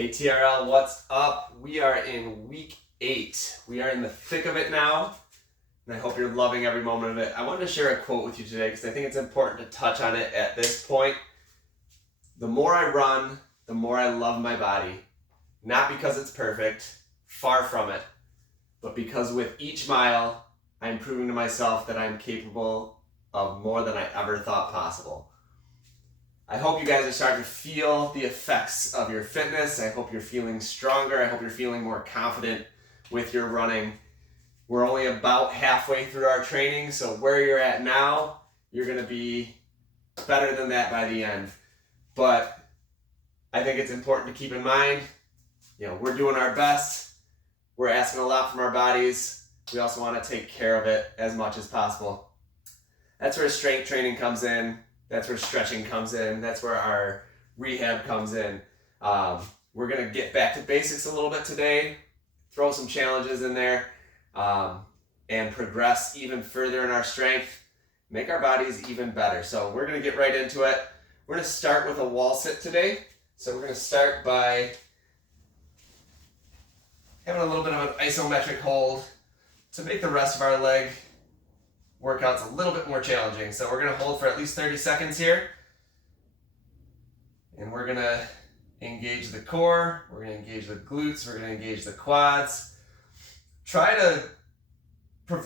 Hey TRL, what's up? We are in week 8. We are in the thick of it now, and I hope you're loving every moment of it. I wanted to share a quote with you today because I think it's important to touch on it at this point. The more I run, the more I love my body. Not because it's perfect, far from it, but because with each mile, I'm proving to myself that I'm capable of more than I ever thought possible. I hope you guys are starting to feel the effects of your fitness. I hope you're feeling stronger. I hope you're feeling more confident with your running. We're only about halfway through our training, so where you're at now, you're going to be better than that by the end. But I think it's important to keep in mind, we're doing our best. We're asking a lot from our bodies. We also want to take care of it as much as possible. That's where strength training comes in. That's where stretching comes in. That's where our rehab comes in. We're going to get back to basics a little bit today, throw some challenges in there, and progress even further in our strength, make our bodies even better. So we're going to get right into it. We're going to start with a wall sit today. So we're going to start by having a little bit of an isometric hold to make the rest of our leg workouts a little bit more challenging. So we're going to hold for at least 30 seconds here. And we're going to engage the core. We're going to engage the glutes. We're going to engage the quads. Try to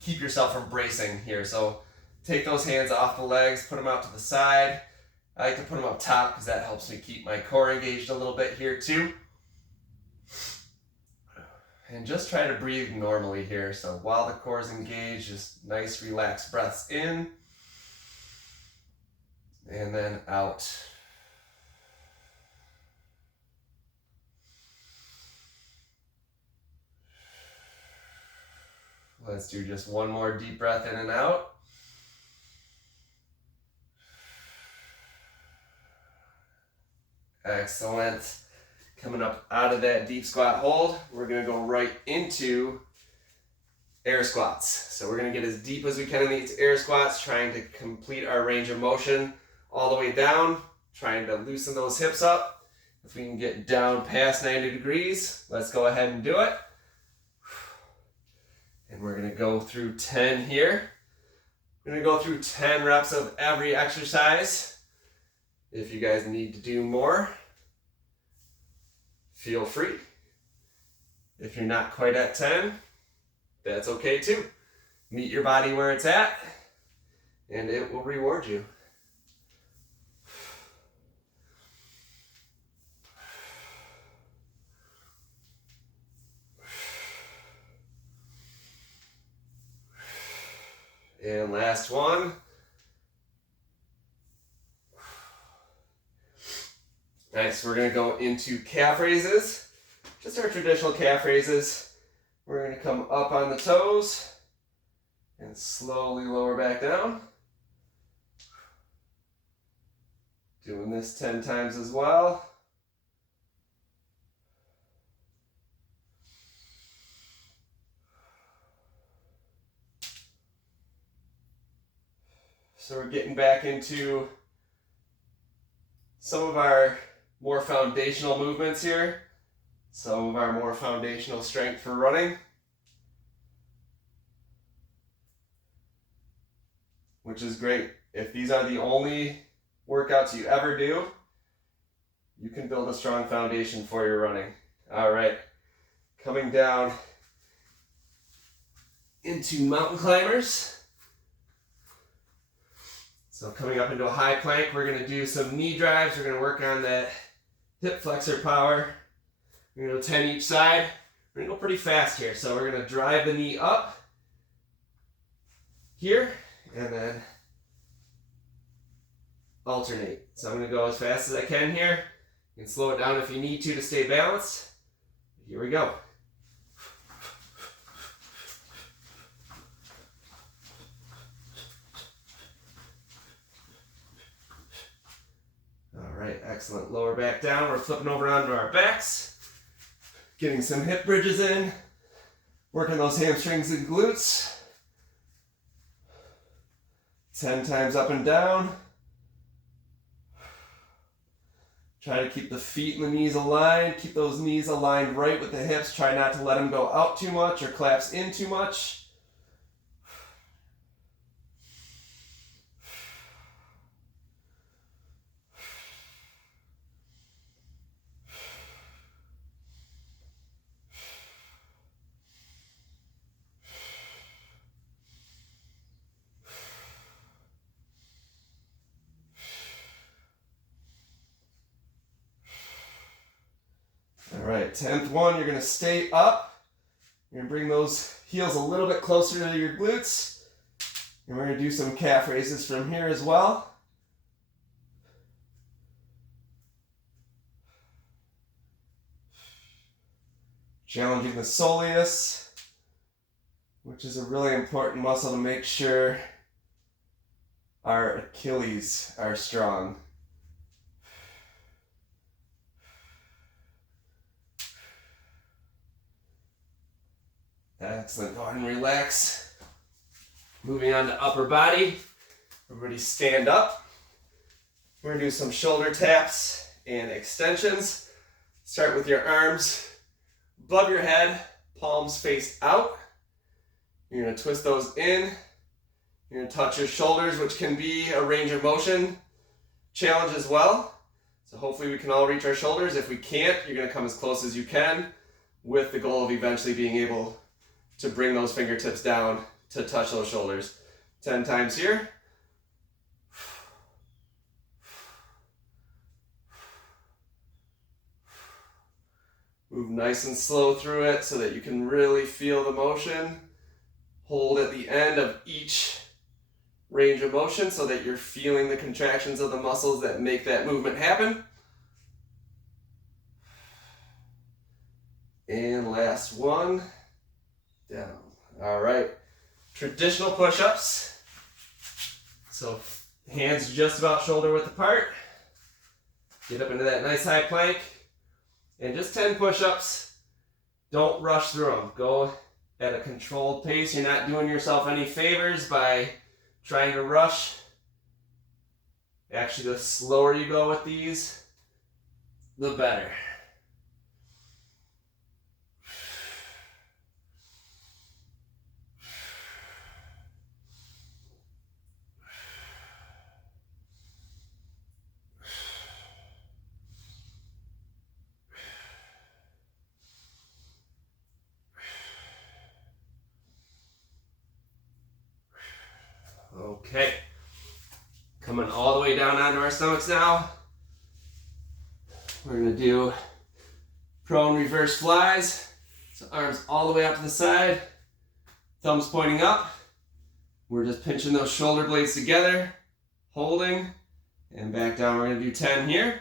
keep yourself from bracing here. So take those hands off the legs, put them out to the side. I like to put them up top because that helps me keep my core engaged a little bit here too. And just try to breathe normally here. So while the core is engaged, just nice relaxed breaths in and then out. Let's do just one more deep breath in and out. Excellent. Coming up out of that deep squat hold, we're going to go right into air squats. So we're going to get as deep as we can in these air squats, trying to complete our range of motion all the way down, trying to loosen those hips up. If we can get down past 90 degrees, let's go ahead and do it. And we're going to go through 10 here. We're going to go through 10 reps of every exercise. If you guys need to do more, feel free. If you're not quite at 10, that's okay too. Meet your body where it's at, and it will reward you. And last one. Nice, we're going to go into calf raises. Just our traditional calf raises. We're going to come up on the toes and slowly lower back down. Doing this 10 times as well. So we're getting back into some of our more foundational movements here, some of our more foundational strength for running, which is great. If these are the only workouts you ever do, you can build a strong foundation for your running. All right, coming down into mountain climbers. So coming up into a high plank, we're going to do some knee drives. We're going to work on that hip flexor power. We're going to go 10 each side. We're going to go pretty fast here. So we're going to drive the knee up here and then alternate. So I'm going to go as fast as I can here. You can slow it down if you need to stay balanced. Here we go. Excellent. Lower back down. We're flipping over onto our backs. Getting some hip bridges in. Working those hamstrings and glutes. 10 times up and down. Try to keep the feet and the knees aligned. Keep those knees aligned right with the hips. Try not to let them go out too much or collapse in too much. All right, 10th one, you're gonna stay up. You're gonna bring those heels a little bit closer to your glutes. And we're gonna do some calf raises from here as well. Challenging the soleus, which is a really important muscle to make sure our Achilles are strong. Excellent. Go ahead and relax. Moving on to upper body. Everybody stand up. We're going to do some shoulder taps and extensions. Start with your arms above your head, palms face out. You're going to twist those in. You're going to touch your shoulders, which can be a range of motion challenge as well. So hopefully we can all reach our shoulders. If we can't, you're going to come as close as you can with the goal of eventually being able to bring those fingertips down to touch those shoulders. 10 times here. Move nice and slow through it so that you can really feel the motion. Hold at the end of each range of motion so that you're feeling the contractions of the muscles that make that movement happen. And last one. Down. All right. Traditional push-ups. So hands just about shoulder width apart. Get up into that nice high plank. And just 10 push-ups. Don't rush through them. Go at a controlled pace. You're not doing yourself any favors by trying to rush. Actually, the slower you go with these, the better. Okay, coming all the way down onto our stomachs now. We're gonna do prone reverse flies. So arms all the way out to the side, thumbs pointing up. We're just pinching those shoulder blades together, holding, and back down. We're gonna do 10 here.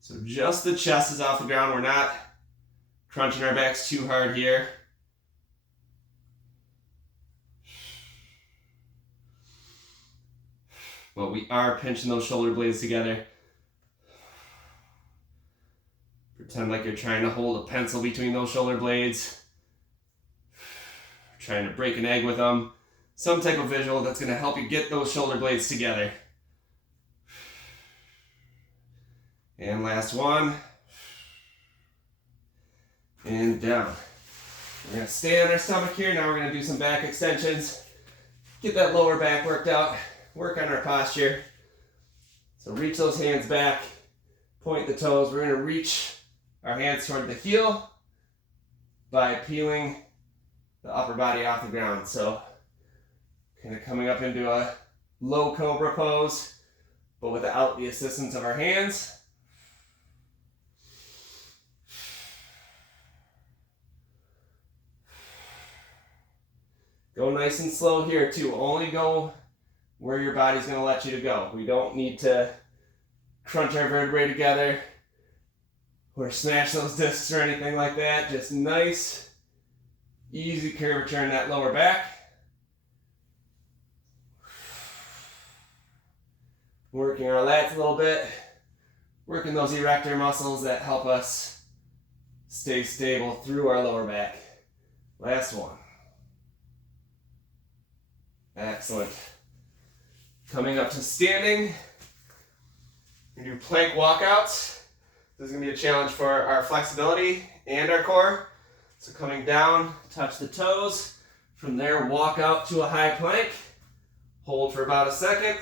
So just the chest is off the ground. We're not crunching our backs too hard here. But we are pinching those shoulder blades together. Pretend like you're trying to hold a pencil between those shoulder blades. Trying to break an egg with them. Some type of visual that's going to help you get those shoulder blades together. And last one. And down. We're going to stay on our stomach here. Now we're going to do some back extensions. Get that lower back worked out. Work on our posture. So reach those hands back. Point the toes. We're going to reach our hands toward the heel by peeling the upper body off the ground. So kind of coming up into a low cobra pose, but without the assistance of our hands. Go nice and slow here too. Only go where your body's going to let you to go. We don't need to crunch our vertebrae together or smash those discs or anything like that. Just nice, easy curvature in that lower back. Working our lats a little bit. Working those erector muscles that help us stay stable through our lower back. Last one. Excellent. Coming up to standing. We do plank walkouts. This is going to be a challenge for our flexibility and our core. So coming down, touch the toes. From there, walk out to a high plank. Hold for about a second.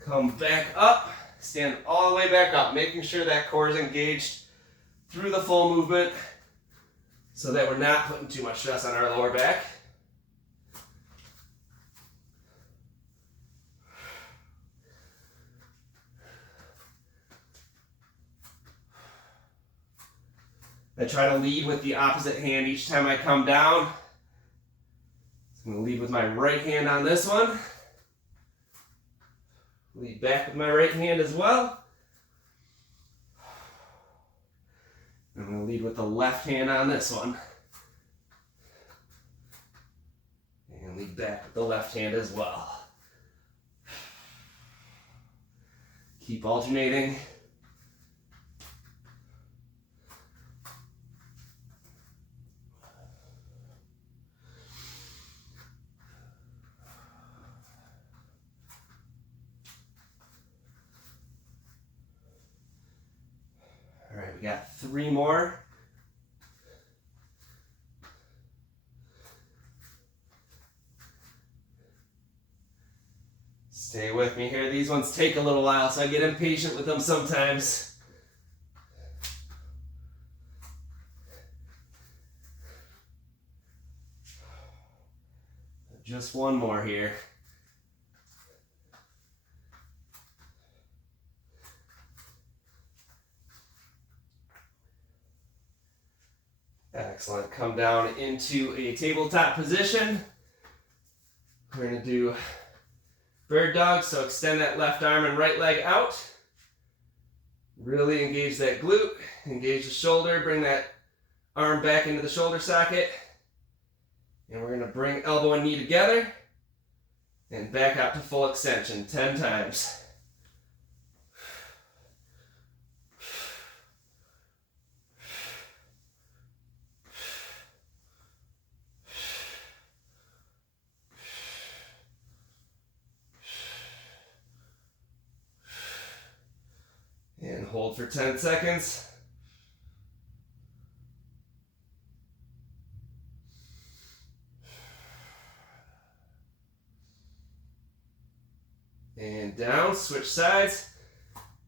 Come back up. Stand all the way back up, making sure that core is engaged through the full movement so that we're not putting too much stress on our lower back. I try to lead with the opposite hand each time I come down. I'm going to lead with my right hand on this one. Lead back with my right hand as well. I'm going to lead with the left hand on this one. And lead back with the left hand as well. Keep alternating. All right, we got 3 more. Stay with me here. These ones take a little while, so I get impatient with them sometimes. Just one more here. Excellent. Come down into a tabletop position. We're going to do bird dog, so extend that left arm and right leg out. Really engage that glute, engage the shoulder, bring that arm back into the shoulder socket. And we're going to bring elbow and knee together and back out to full extension 10 times. And hold for 10 seconds. And down, switch sides.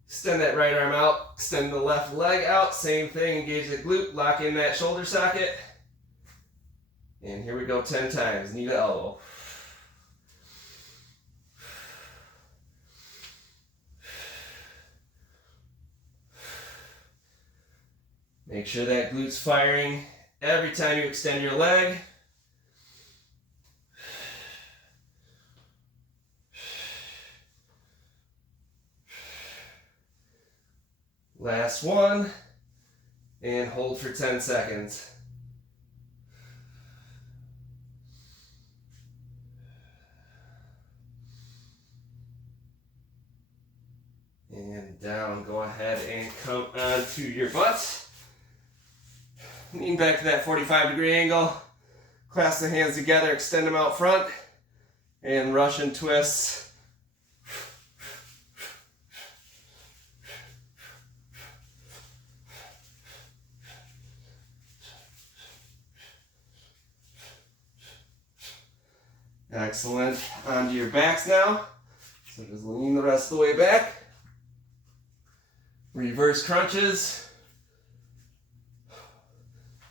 Extend that right arm out, extend the left leg out. Same thing, engage the glute, lock in that shoulder socket. And here we go 10 times, knee to elbow. Make sure that glute's firing every time you extend your leg. Last one, and hold for 10 seconds. And down, go ahead and come onto your butt. Lean back to that 45-degree angle. Clasp the hands together, extend them out front, and Russian twists. Excellent. Onto your backs now. So just lean the rest of the way back. Reverse crunches.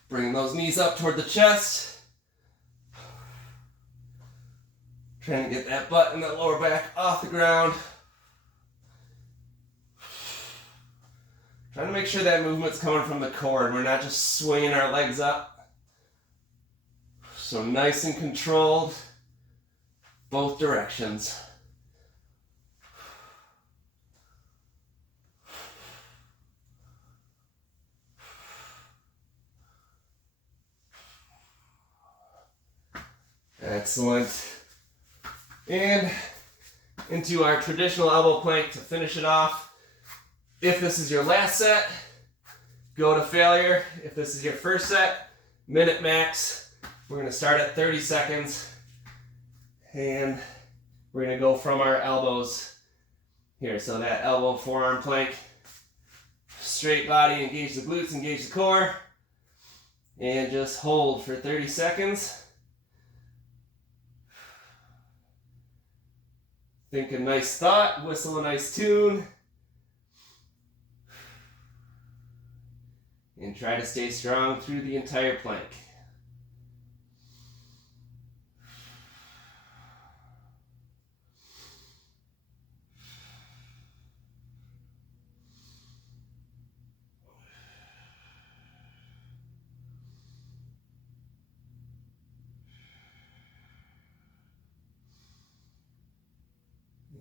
Bring those knees up toward the chest. Trying to get that butt and that lower back off the ground. Trying to make sure that movement's coming from the core and we're not just swinging our legs up. So nice and controlled, both directions. Excellent. And into our traditional elbow plank to finish it off. If this is your last set, go to failure. If this is your first set, minute max. We're going to start at 30 seconds. And we're gonna go from our elbows here. So that elbow forearm plank, straight body, engage the glutes, engage the core, and just hold for 30 seconds. Think a nice thought, whistle a nice tune, and try to stay strong through the entire plank.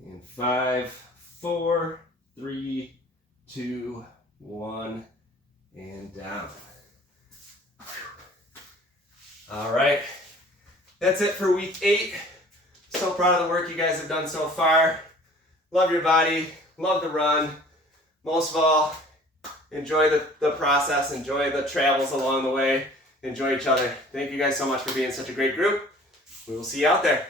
And 5, 4, 3, 2, 1, and down. All right, that's it for week 8. So proud of the work you guys have done so far. Love your body, love the run. Most of all, enjoy the process, enjoy the travels along the way, enjoy each other. Thank you guys so much for being such a great group. We will see you out there.